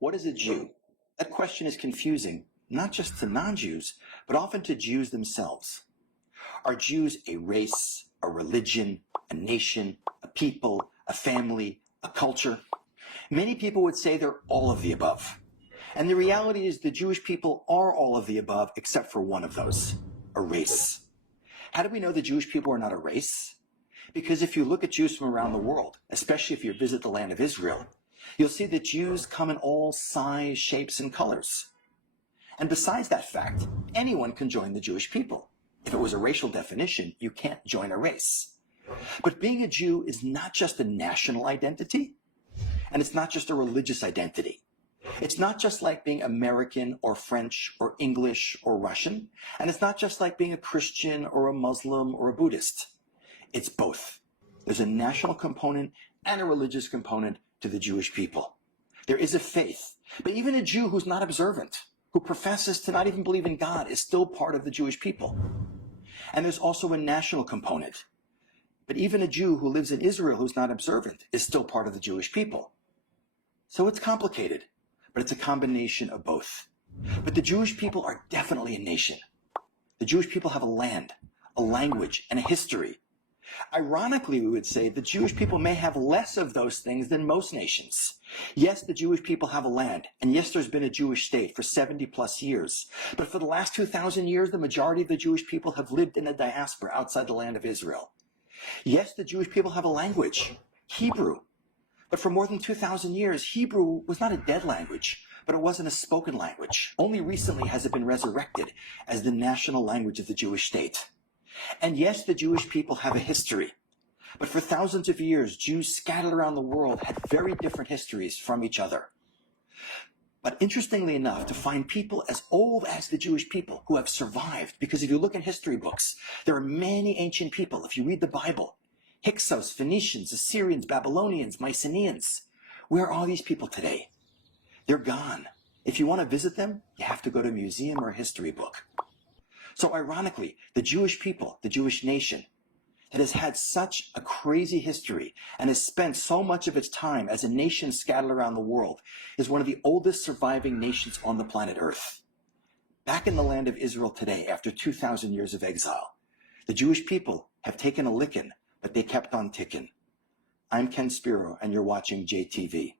What is a Jew? That question is confusing, not just to non-Jews, but often to Jews themselves. Are Jews a race, a religion, a nation, a people, a family, a culture? Many people would say they're all of the above. And the reality is the Jewish people are all of the above except for one of those, a race. How do we know the Jewish people are not a race? Because if you look at Jews from around the world, especially if you visit the land of Israel, you'll see that Jews come in all size, shapes, and colors. And besides that fact, anyone can join the Jewish people. If it was a racial definition, you can't join a race. But being a Jew is not just a national identity, and it's not just a religious identity. It's not just like being American or French or English or Russian, and it's not just like being a Christian or a Muslim or a Buddhist. It's both. There's a national component and a religious component to the Jewish people. There is a faith, but even a Jew who's not observant, who professes to not even believe in God, is still part of the Jewish people. And there's also a national component. But even a Jew who lives in Israel who's not observant is still part of the Jewish people. So it's complicated, but it's a combination of both. But the Jewish people are definitely a nation. The Jewish people have a land, a language, and a history. Ironically, we would say the Jewish people may have less of those things than most nations. Yes, the Jewish people have a land, and yes, there's been a Jewish state for 70 plus years. But for the last 2,000 years, the majority of the Jewish people have lived in a diaspora outside the land of Israel. Yes, the Jewish people have a language, Hebrew. But for more than 2,000 years, Hebrew was not a dead language, but it wasn't a spoken language. Only recently has it been resurrected as the national language of the Jewish state. And yes, the Jewish people have a history. But for thousands of years, Jews scattered around the world had very different histories from each other. But interestingly enough, to find people as old as the Jewish people who have survived, because if you look in history books, there are many ancient people. If you read the Bible, Hyksos, Phoenicians, Assyrians, Babylonians, Mycenaeans, where are all these people today? They're gone. If you want to visit them, you have to go to a museum or a history book. So ironically, the Jewish people, the Jewish nation, that has had such a crazy history and has spent so much of its time as a nation scattered around the world, is one of the oldest surviving nations on the planet Earth. Back in the land of Israel today, after 2,000 years of exile, the Jewish people have taken a licking, but they kept on ticking. I'm Ken Spiro, and you're watching JTV.